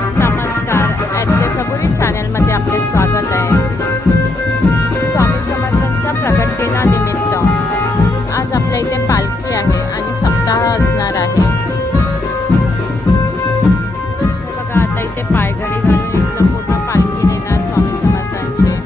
नमस्कार, एस के सबुरी चॅनलमध्ये आपले स्वागत आहे. स्वामी समर्थांच्या प्रकट दिनानिमित्त आज आपल्या इथे पालखी आहे आणि सप्ताह असणार आहे. हे बघा, आता इथे पायघडी घालून एकदम पूर्ण पालखी नेणार स्वामी समर्थांचे.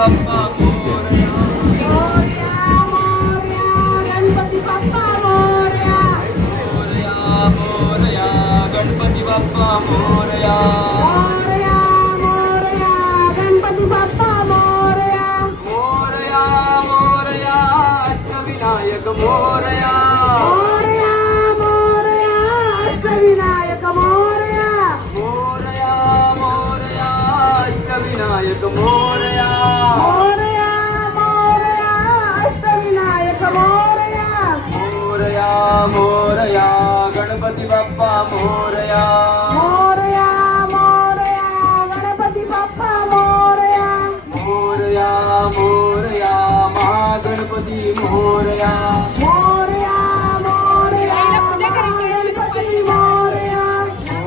बाप्पा मोरया. मोरया मोरया गणपती बाप्पा मोरया. मोरया मोरया गणपती बाप्पा मोरया. मोरया मोरया गणपती बाप्पा मोरया. मोरया मोरया अष्टविनायक मोरया. मोरया मोरया अष्टविनायक मोरया. मोरया मोरया अष्टविनायक मोरया. मोरया मोरया अष्टविनायक मोरया. मोरया मोरया गणपती बाप्पा मोरया. मोरया मोरया गणपती बाप्पा मोरया. मोरया मोरया महागणपती मोरया. मोरया मोरया गणपती मोरया.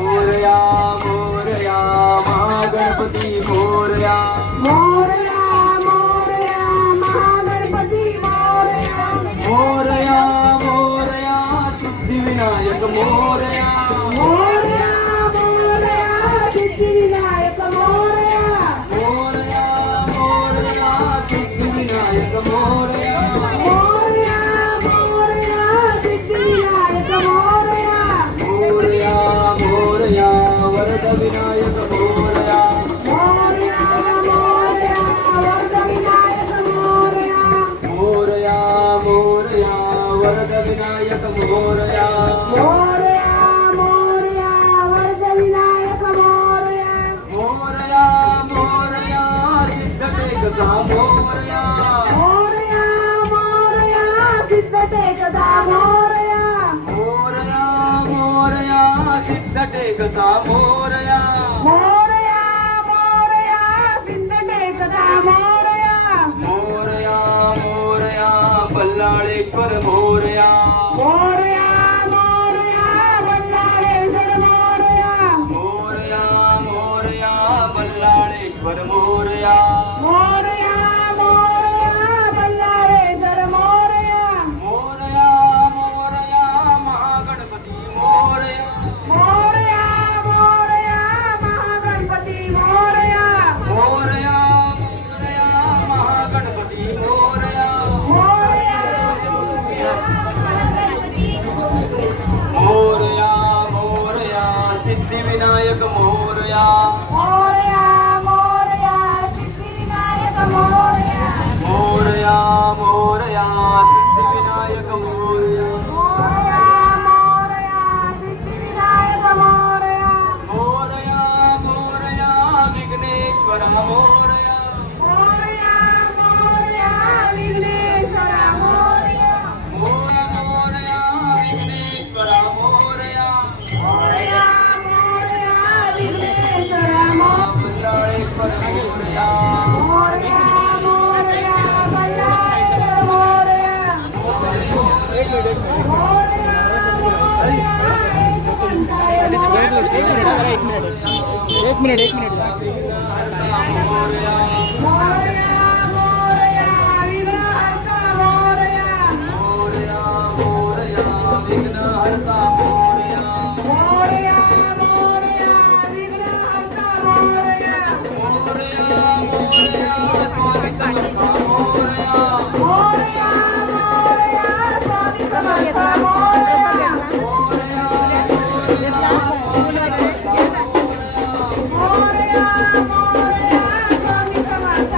मोरया मोरया महागणपती मोरया. मोरया मोरया महागणपती मोरया. मोरया मोरया सिद्धिविनायक मोरया. मोरया मोरया सिद्धिविनायक मोरया. मोरया मोरया सिद्धिविनायक मोरया. मोरया मोरया सिद्धिविनायक मोरया. मोरया मोरया वरद विनायक मोरया. मोरया मोरया वरदविनायक मोरया. मोरया मोरया वरद विनायक मोरया. मोरया मोरया वरदविनायक मोरया. मोरया मोरया सिद्धटेकदा मोरया. मोरया मोरया सिद्धटेकदा मोरया. मोरया मोरया सिद्धटेकदा मोरया. मोरया मोरया सिद्धटेकदा मोरया. मोरया मोरया बल्लाळेश्वर मोरया. मोरया मोरया बल्लाळेश्वर मोरया. मोरया मोरया बल्लाळेश्वर मोरया. मोरया मोरया बल्लाळेश्वर मोरया. मोरया मोरया महागणपती मोरया. मोरया मोरया महागणपती मोरया. मोरया मोरया महागणपती मोरया. मोरया मोरया मोरया सिद्धिविनायक मोरया. मोरया मोरया सिद्धिविनायक मोरया. मोरया मोरया सिद्धिविनायक मोरया. मोरया मोरया सिद्धिविनायक मोरया. मोरया मोरया विघ्नेश्वरा मोरया. मोरया मोरया विघ्नेश्वर मोरया. मोरया मोरया विघ्नेश्वरा मोरया. मोरया मोरया विघ्नेश्वर मोरया. बल्लाळेश्वर मोरया. मोरया मोरया बल्लाळेश्वर मोरया. मोरया मोरया एक मिनिट मोरया मोरया विघ्नहर्ता मोरया. मोरया मोरया विघ्नहर्ता मोरया. मोरया मोरया विघ्नहर्ता मोरया. मोरया मोरया स्वामित्वकर्ता मोरया. मोरया मोरया स्वामित्वकर्ता मोरया. मोरया मोरया मोरया मोरया स्वामित्वकर्ता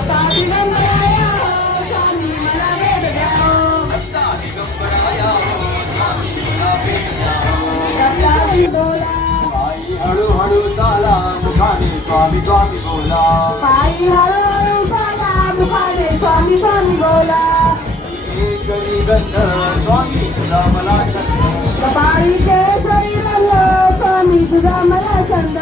दत्ता दिगंबराया हो स्वामी मला वेद द्या हो दत्ता दिगंबराया हो स्वामी मला वेद द्या हो. दत्ता बोला पायी हळूहळू चाला मुखाने स्वामी स्वामी बोला. पायी हळूहळू चाला मुखाने स्वामी स्वामी बोला केशरी गंध स्वामी तुझा मला छंद. कपाळी केसरी रंग स्वामी तुझा मला छंद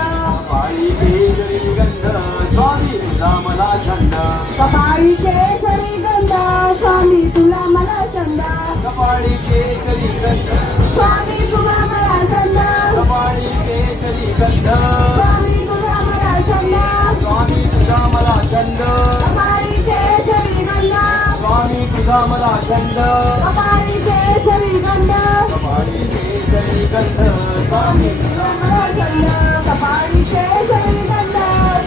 पायी केशरी गंध स्वामी तुझा मला छंद. कपाळी केसरी गंध स्वामी तुला मला छंद कपाळी केशरी गंध स्वामी तुला मला छंद कपाळी केशरी गंध स्वामी तुला मला छंद स्वामी तुझा मला छंद. कपाळी केसरी गंध स्वामी तुझा मला छंद. कपाळी केसरी गंध कपाळी केशरी गंध स्वामी तुझा मला छंद कपाळी केसरी गंध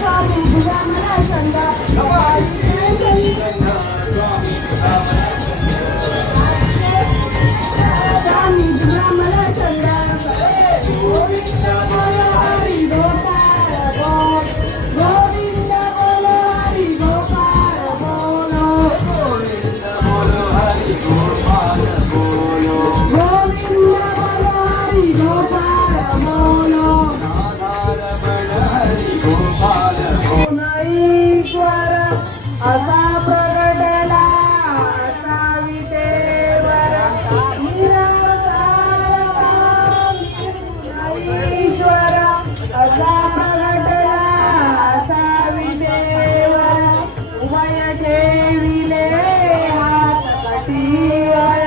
स्वामी तुझा मला छंद कपाळी केशरी गंध स्वामी तुझा मला स्वामी तुझा मला छंद गोविंद बोल हरी गोपाळ बोल गोविंद बोल हरी गोपाळ बोल गोविंद बोलो हरी गोपाल बोलो. गोविंद बोल हरी गोपाळ बोल नागारमण हरी गोपाल बोलो. ईश्वर असा प्रगटला असा विदेवर ईश्वर असा प्रगटला असा विदेवर उभय ठेविले हात कटीवर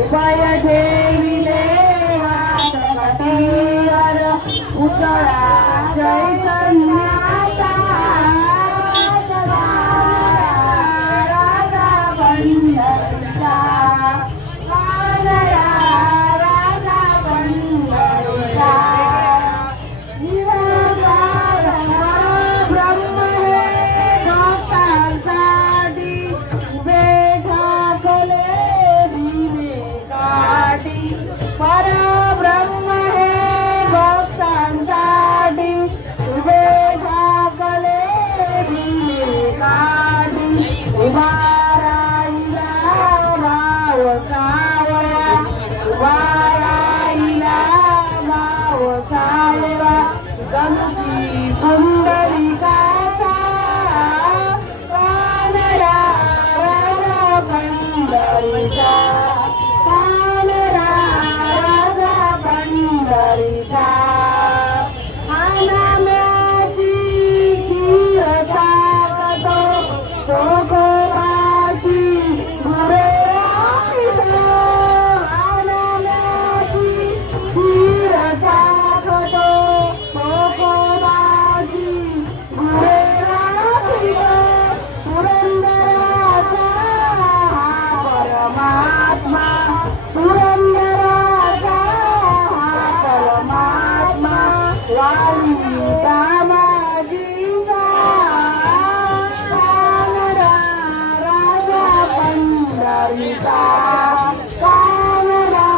उभय ठेविले हात कटीवर उतळा चैतन्याचा राजा पंढरीचा राजा पंढरीचा निराकार ब्रह्म हे भक्तांसाठी उभे ठाकले विवेकाठी परब्रह्म हे भक्तांसाठी उभे ठाकले विवेकाठी उभा राहिला भाव सावळा उभा राहिला भाव सावळा गणपती पुंडलिकाचा कानडा राजा पंढरीचा कानडा राजा पंढरीचा अनाम्याची खीर टाकतो तो गोपाची गुरे राखतो अनाम्याची खीर टाकतो तो गोपाची गुरे राखतो पुरंदराचा परमात्मा पुरंदराचा परमात्मा वाली कामाजीचा कानडा राजा पंढरीचा कानडा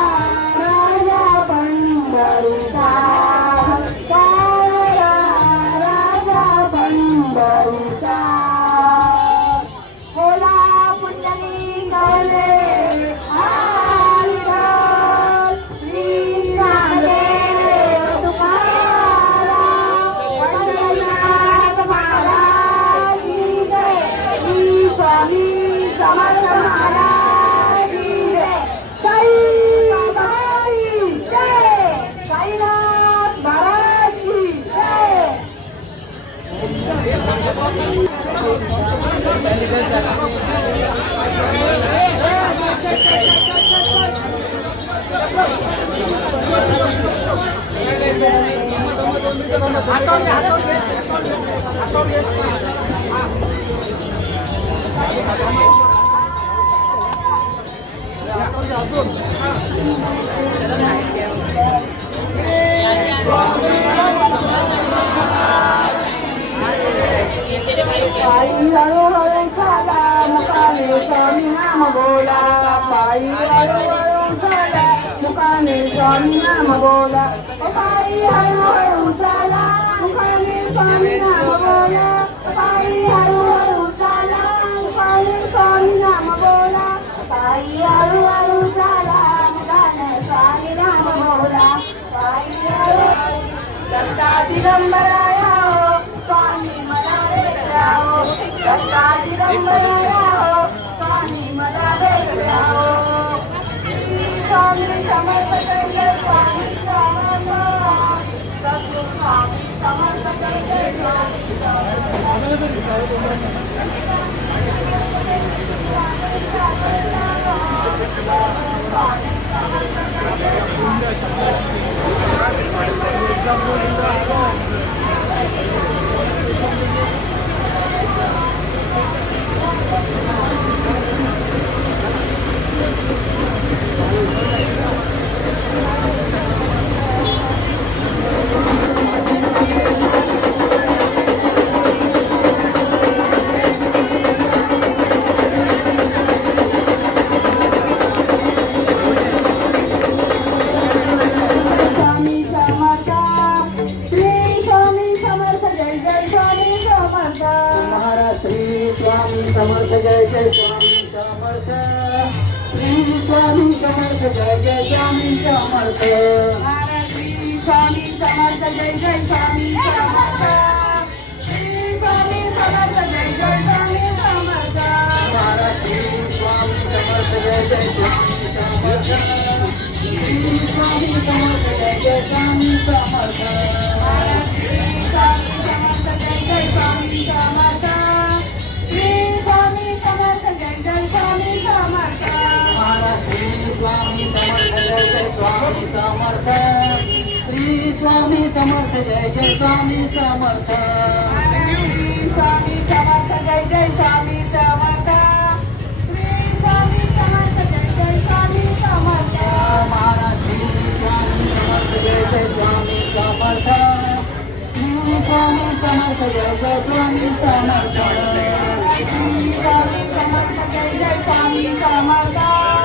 राजा पंढरीचा कानडा राजा पंढरीचा होला पुंडलिक गवले आलिंगन श्री ज्ञानदेव तुकाराम पंढरीनाथ महाराज की जय श्री स्वामी समर्थ महाराज की जय साईबाबाची जय साईनाथ महाराज की जय पायी हळूहळू चाला मुखाने स्वामी नाम बोला पायी हळूहळू चाला मुखाने स्वामी नाम बोला पायी हळूहळू चाला मुखाने स्वामी नाम बोला पायी हळूहळू चाला पायी हळूहळू झाला मुलानं स्वामी राम बोला पायी हळूहळू दत्ता दिगंबराया हो स्वामी मला भेटला हो दत्ता दिगंबराया हो स्वामी मला भेटला हो स्वामी समर्थ जय स्वामी समर्थ स्वामी समर्थ जय स्वामी स्वामी समर्थ श्री स्वामी समर्थ जय जय स्वामी समर्थ महाराज श्री स्वामी समर्थ जय जय स्वामी समर्थ श्री स्वामी समर्थ जय जय स्वामी समर्थ महाराज श्री स्वामी समर्थ जय जय स्वामी समर्थ श्री स्वामी समर्थ जय जय स्वामी समर्थ महाराज श्री स्वामी समर्थ जय जय स्वामी समर्थ श्री स्वामी समर्थ जय जय स्वामी समर्थ महाराज श्री स्वामी समर्थ जय जय स्वामी समर्थ श्री स्वामी समर्थ जय जय स्वामी समर्थ महाराज श्री स्वामी समर्थ जय जय स्वामी समर्थ श्री स्वामी समर्थ जय जय स्वामी समर्थ श्री स्वामी समर्थ जय जय स्वामी समर्थ श्री स्वामी समर्थ जय जय स्वामी समर्थ महाराज श्री स्वामी समर्थ जय जय स्वामी समर्थ श्री स्वामी समर्थ जय जय स्वामी समर्थ श्री स्वामी समर्थ जय जय स्वामी समर्थ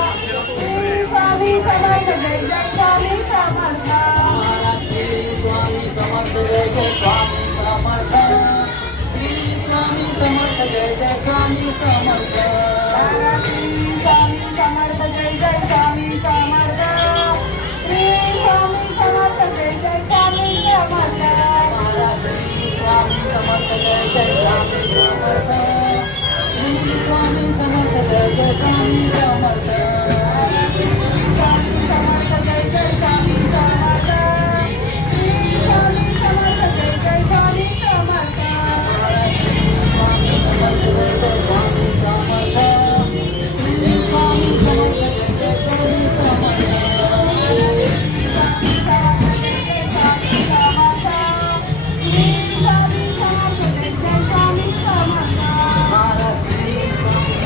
श्री स्वामी समर्थ जय जय स्वामी समर्थ महाराज श्री स्वामी समर्थ जय जय स्वामी समर्थ श्री स्वामी समर्थ जय जय स्वामी समर्थ श्री स्वामी समर्थ जय जय स्वामी समर्थ श्री स्वामी समर्थ जय जय स्वामी समर्थ महाराज श्री स्वामी समर्थ जय जय स्वामी समर्थ श्री स्वामी समर्थ जय जय स्वामी समर्थ स्वामी समर्थ जय जय स्वामी समर्थ श्री स्वामी समर्थ जय जय स्वामी समर्थ स्वामी समर्थ जय जय स्वामी समर्थ श्री स्वामी समर्थ जय जय स्वामी समर्थ महाराज श्री स्वामी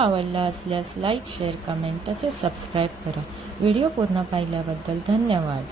आवडला असल्यास लाईक शेअर कमेंट तसेच सबस्क्राईब करा. व्हिडिओ पूर्ण पाहिल्याबद्दल धन्यवाद.